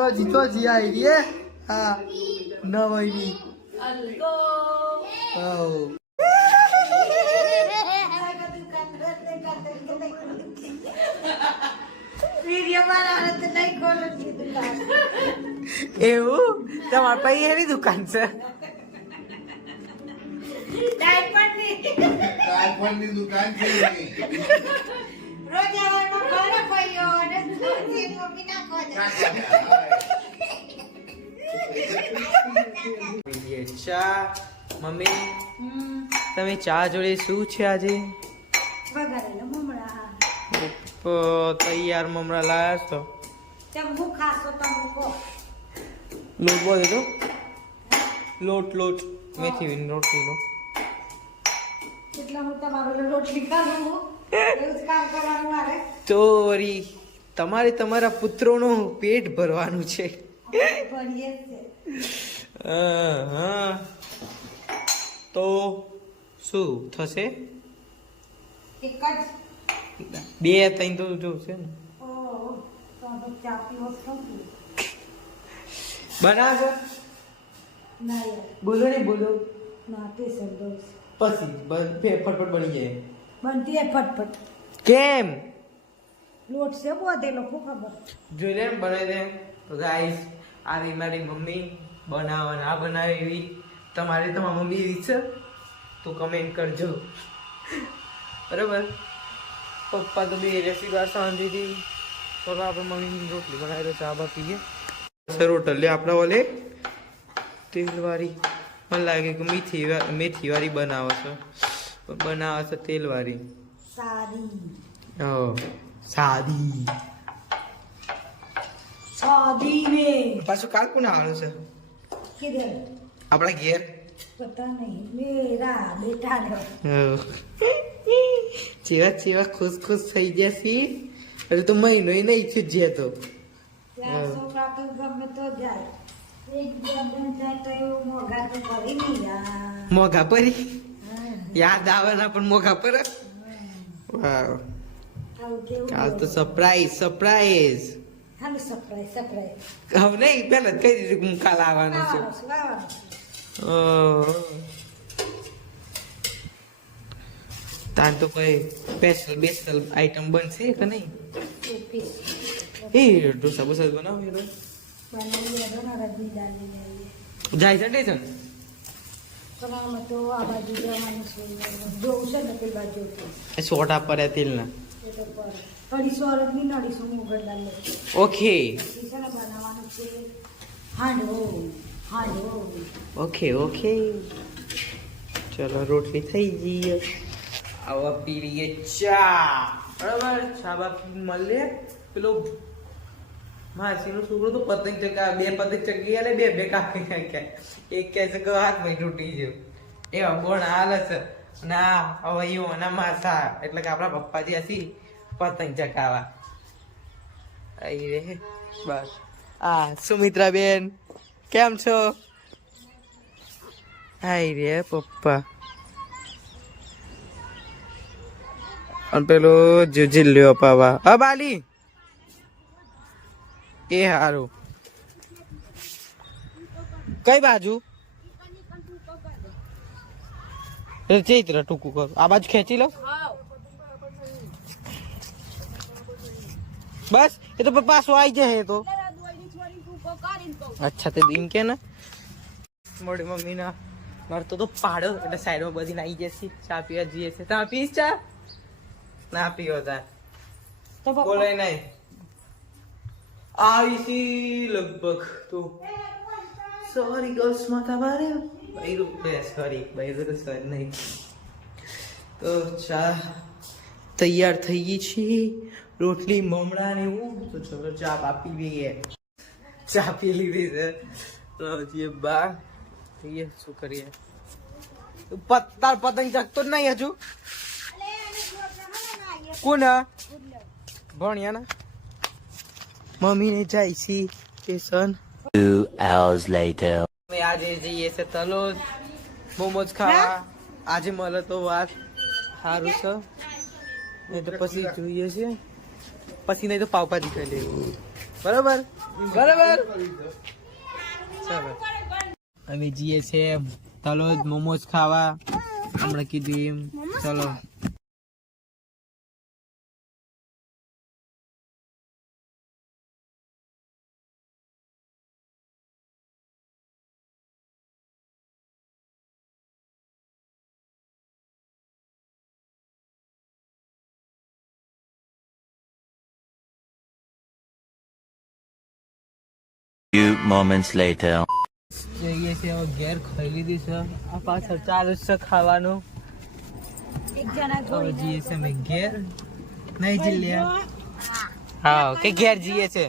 તો જી આવી રે હા નવઈની અલગો એવું તમારા પાસે એની દુકાન છે ડાયપરની દુકાન છે રોજ આવવાનો ખરો પડ્યો અને દૂધ મમ્મી નાખો ચા મમ્મી તમે ચા જોડે શું છે આજે વઘારેલા મમરા તૈયાર મમરા લાયા છો તેમ હું ખાસો તમે કહો લોટ બોલે તો લોટ મેથી રોટલી લો એટલા હું તમારો રોટલી ખાવું એવું જ કામ કરવાનું મારે તો વળી તમારે તમારા પુત્રોનું પેટ ભરવાનું છે ભણીએ છે હા તો શું થશે એક જ 2-3 તો જોશે ને ઓહ તો ચા પીવો છો બનાવશો ના યાર બોલો ને બોલો ના તે સંદોષ પછી ફટફટ બની જાય બનતી હે ફટફટ કેમ લોટ છે બોધેલો ખૂબ ખબર જોઈ લે બનાવી દે તો ગાઈસ આવી મારી મમ્મી બનાવે ના બનાવે એવી તમારે તમારી મમ્મી એવી છે તો કમેન્ટ કરજો બરાબર પપ્પા તો બે રેસીપી વાર શાંતિથી ચલો આપણે મમ્મીની રોટલી બનાવી દો ચા બા પીએ રોટલી આપણે ઓલે તેલવાળી મને લાગે કે મેથી વાળી બનાવે છે પણ બનાવે છે તેલવાળી સાદી સાદી સાદી મે પાછું કાલ કોને આવવાનું છે કિધર આપણા ઘેર પતા નહીં મેરા બેટા ને જેવા ખુશ થઈ ગયા છી એટલે તો મહિનો નહીં થયો જે તો ત્યાં છોકરા તો ગમે તો જાય એક ગમે જાય તો એવું મોઘા તો કરી નહીં યાર મોઘા પરી હા યાદ આવે ના પણ મોઘા પર વાવ આવું કેવું કાલ તો સરપ્રાઈઝ હાલો સરપ્રાઈઝ હવે નહીં પેલા જ કહી દીધું કે હું કાલ આવવાનું છું ઓહ. તાન તો કોઈ સ્પેશિયલ આઈટમ બનશે કે નહીં એ ઢોસા બોસા બનાવો જાય છે ને તો આ બાજુ જવાનું છે જોવું છે ને પેલી બાજુ એ સોટા પડ્યા તેલના એ તો પર 250 ની 250 ની ઉગડલા લે ઓકે છે ને બનાવવાનું છે હાંડવો ઓકે ચલો રોટલી થઈ ગઈ આવા પીવીએ ચા બરાબર ચા બાપી મળે પેલો માસીનો છોકરો તો પતંગ ચકા 2 પતંગ ચકી આલે 2 કાપી નાખ્યા એક કહે છે કે હાથમાં તૂટી ગયો એવા બોણ હાલે છે ના હવે યો ના માસા એટલે કે આપણા પપ્પાજી હસી પતંગ ચકાવા આઈ રે બસ સુમિત્રા બેન કેમ છો હાય રે પપ્પા અને પેલો જિલ્લ્યો પાવા બાલી એ હારું કઈ બાજુ ચૈત્ર ટૂંકું કરું આ બાજુ ખેંચી લો બસ એ તો પાછો આવી જાય તો અચ્છા તે એમ કે ને મોડી મમ્મી ના મારે તો પાડો એટલે સાઈડમાં બધી નાઈ જશે ચા પીવા જઈએ છે તમે પીસ ચા ના પીવો તા બોલે નહીં આવીશી લગભગ તો સોરી ગર્લ્સ માતા બારે બૈરું સોરી બૈરું તો સર નહીં તો ચા તૈયાર થઈ ગઈ છે રોટલી મમડા ને એવું તો ચલો ચા આપી દઈએ ચા પી લીધી છે તો જે બા થઈએ શું કરીએ તાર પતંગ ચકતો જ નહીં હજુ કોણ ભણ્યા ના મમ્મી ને જાય છે સ્ટેશન 2 hours later અમે આજે જઈએ છે તલોદ મોમોજ ખાવા આજે મળે તો વાત સારું છે નહીં તો પછી જોઈએ છે પછી નહીં તો પાવભાજી ખાઈ લેવું. બરાબર બરાબર. ચાલો અમે જઈએ છે તલોદ મોમોસ ખાવા. હમણાં કીધું એમ. ચલો Few moments later. જઈએ છીએ હવે ઘેર ખાઈ લીધી છે. આ પાછળ ચાલુ છે ખાવાનું. એક જણા હવે જઈએ છે અમે ઘેર. નહીં જીલ્યા. હા કે ઘેર જઈએ છે.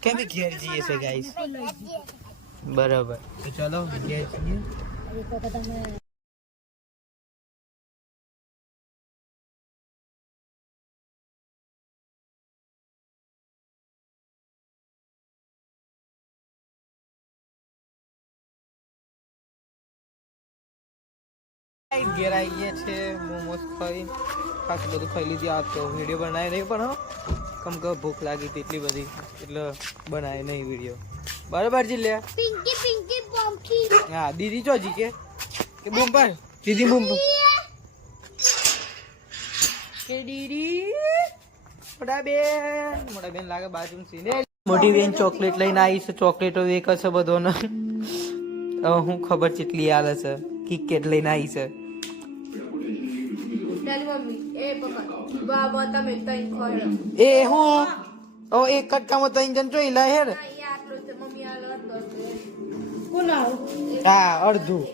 કેમ ઘેર જઈએ છે ગાઈસ. બરાબર તો ચલો ઘેર જઈએ. ઘેર આવી ગયા છે મોમોસ ખાઈ ખાસું બધું ખાઈ લીધી. આ તો વિડીયો બનાવે નહીં પણ કમ કે ભૂખ લાગી હતી એટલી બધી એટલે બનાવે નહીં વિડીયો. બરાબર જીલ્યા. હા દીદી ચોજી કે બૂમ પર દીદી બૂમ પર કે દીદી મોટા બેન લાગે બાજુ મોટી બેન ચોકલેટ લઈને આવી છે. ચોકલેટો વેક છે બધોને. હવે હું ખબર કેટલી આલે છે. કિકેટ લઈને આવી છે. એ હું એક કટકામાં ત્રણ જણ જોઈ લે હેર. હા અડધું.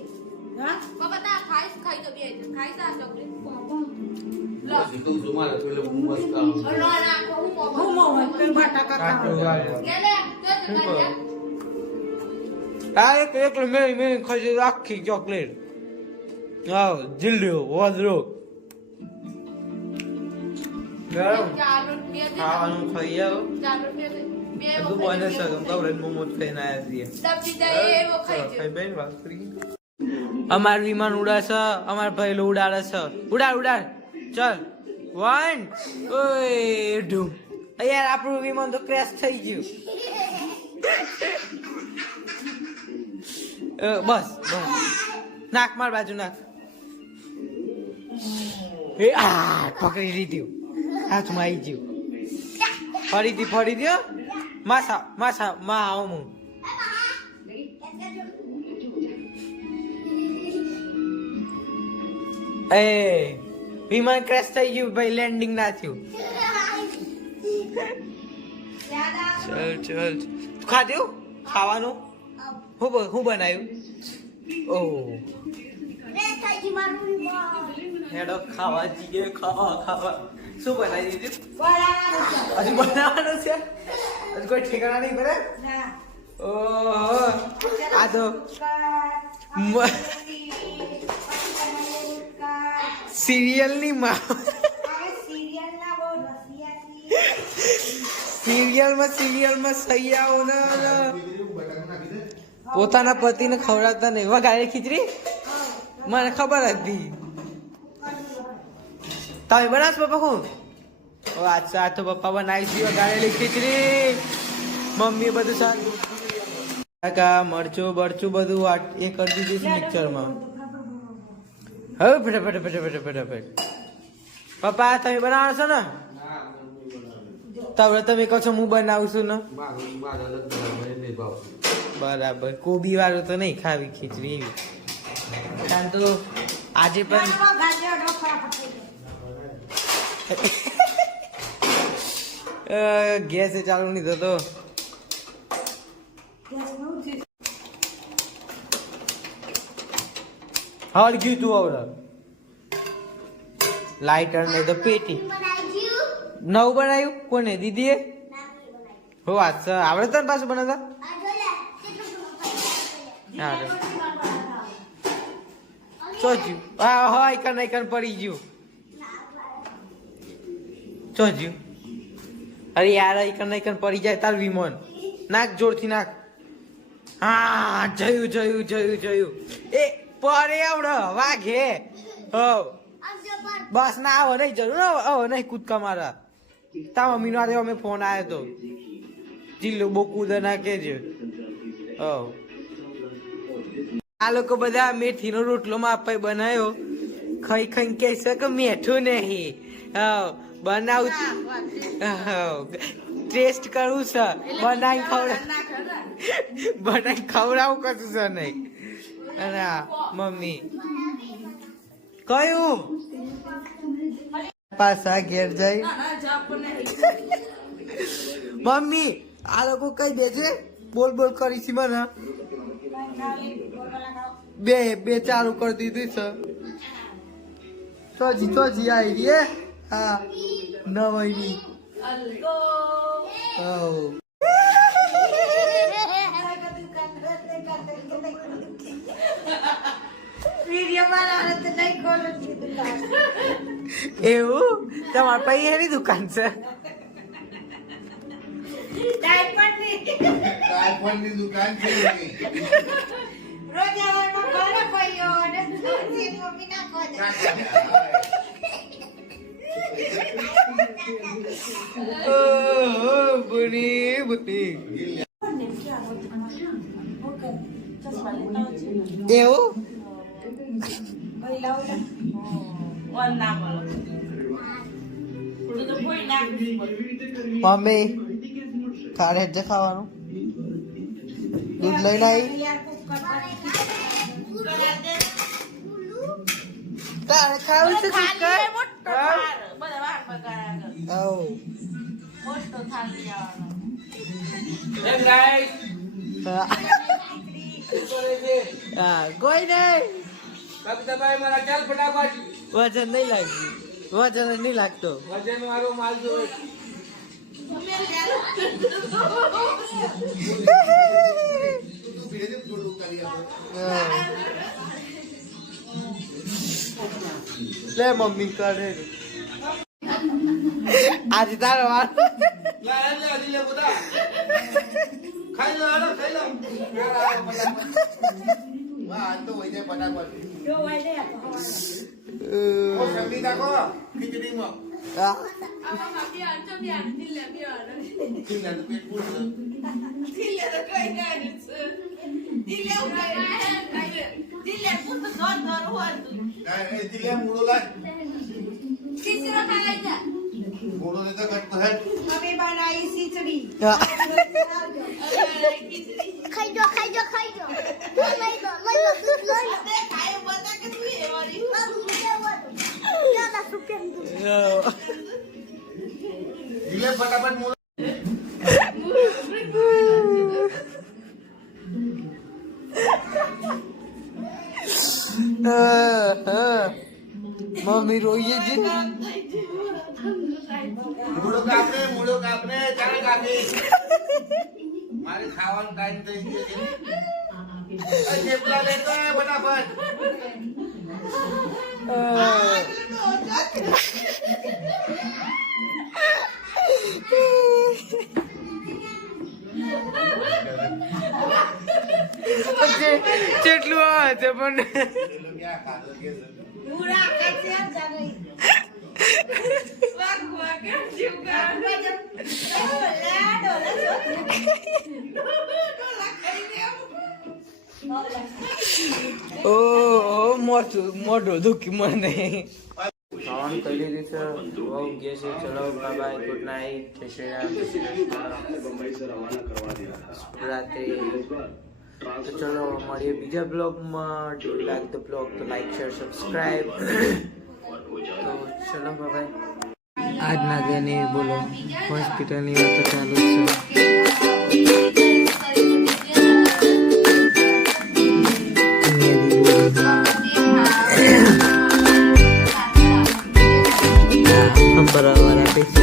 હા એક મેં ખાઈ આખી ચોકલેટ. હા જીલ્યો વાદરો ખાવાનું ખાઈ આવો. બધું બને છે મોમોજ ખાઈને આવ્યા છીએ. અમાર વિમાન ઉડાશે. અમાર ભાઈ ઉડાડે છે. ઉડાડ ચલ 1 2 યાર આપણું વિમાન તો ક્રેશ થઈ ગયું. બસ નાક માર બાજુ નાક. પકડી લીધું. હાથમાં આવી ગયું. ફરી દો. માસા માં આવું હું. એ વિમાન ક્રેશ થઈ ગયું ભાઈ. લેન્ડિંગ ના થયું. ચલ ખાધું ખાવાનું હું બનાવ્યું. ઓહ હેડો ખાવા જઈએ. ખાવા શું બનાવી દીધું? હજુ બનાવવાનું છે. હજુ કોઈ ઠેકાણા નહીં પડે. ઓહો આ તો સિરિયલની માં. સિરિયલમાં સૈયાઓના પોતાના પતિને ખવડાવતા નહીં. વઘારેલી ખીચડી મને ખબર હતી. તમે બનાવશો પપ્પા? કોણ? અચ્છા તો પપ્પા બનાવી છે વઘારેલી ખીચડી. મમ્મી બધું સારું કાકા મરચું બધું એ કરી દીધું છે મિક્સરમાં. હવે ફટાફટ પપ્પા તમે બનાવો છો ને? તમે કહો છો હું બનાવું છું ને. બરાબર. કોબી વાળું તો નહીં ખાવી ખીચડી એવી. કારણ તો આજે પણ ગેસ ચાલુ નહીં થતો. હળગ્યું તું હવે. લાઇટર ને તો પેટી નવું બનાવ્યું. કોને? દીદીએ? હો અચ્છા આવડે તને પાછું બનાવતા? ચોજ્યું. હા એકન પડી ગયું. ચોજ્યું. અરે યાર એકન પડી જાય તાર વિમાન. નાક જોરથી નાક. હા જયું. એ પરે આવડે વાઘે. હો બસ ના આવો નહીં જરૂર. નહીં કૂદકા મારા. તા મમ્મીનો આજે અમે ફોન આવ્યો તો જીલ્લો બહુ કૂદે ના કેજો. આ લોકો બધા મેથીનો રોટલો માપાઈ બનાવ્યો ખાઈ ખાઈ કહે છે કે મેઠું નહીં. બનાવું ટેસ્ટ કરવું છે બનાવી ખવડાવું કશું છે નહીં. અને મમ્મી કયું પાછા ઘેર જઈ મમ્મી આ લોકો કઈ દેજે બોલ બોલ કરી છે મને બે ચાલુ કરી દીધું છે તો જી આવી રે. હા નવાઈની એવું તમારા પાસે એની દુકાન છે. ડાયપરની દુકાન છે એવું મમ્મી ખાડે જ ખાવાનું દૂધ લઈને આવી ખાવું છે કોઈ નહીં વજન નહીં લાગતું વજન નહીં લાગતો વજન વાળો માલ જોવે લે મમ્મી કરે આજે તારો વાર ખાઈ લો આજ તો વઈ જાય ફટાફટ શરદી નાખો ખીચડીમાં મૂળો લાય મૂળો ને તો કટતો હે ખાઈ જો લઈ લો દૂધ લઈ લો ખાય બતા કે તું એવારી દિલે ફટાફટ મૂળો મમ્મી રોઈએ છે મૂળો કાપને ચાલે કાપી મારે ખાવાનો ટાઈમ થઈ ગયો છે થેપલા લેતો આય ફટાફટ કેટલું આવે છે પણ મોઢું દુખી મને ખાવાનું કરી લીધું છે બહુ ગયા છે. ચલો બાય ગુડ નાઇટ જય શ્રી રામ જય શ્રી કૃષ્ણ રાત્રે. તો ચલો મળીએ બીજા બ્લોગમાં. ડુ લાઈક ધ બ્લોગ તો લાઈક શેર સબસ્ક્રાઇબ. તો ચલો બાય. આજના દિને બોલો હોસ્પિટલની વાતો ચાલુ જ છે. બરાબર આપે છે.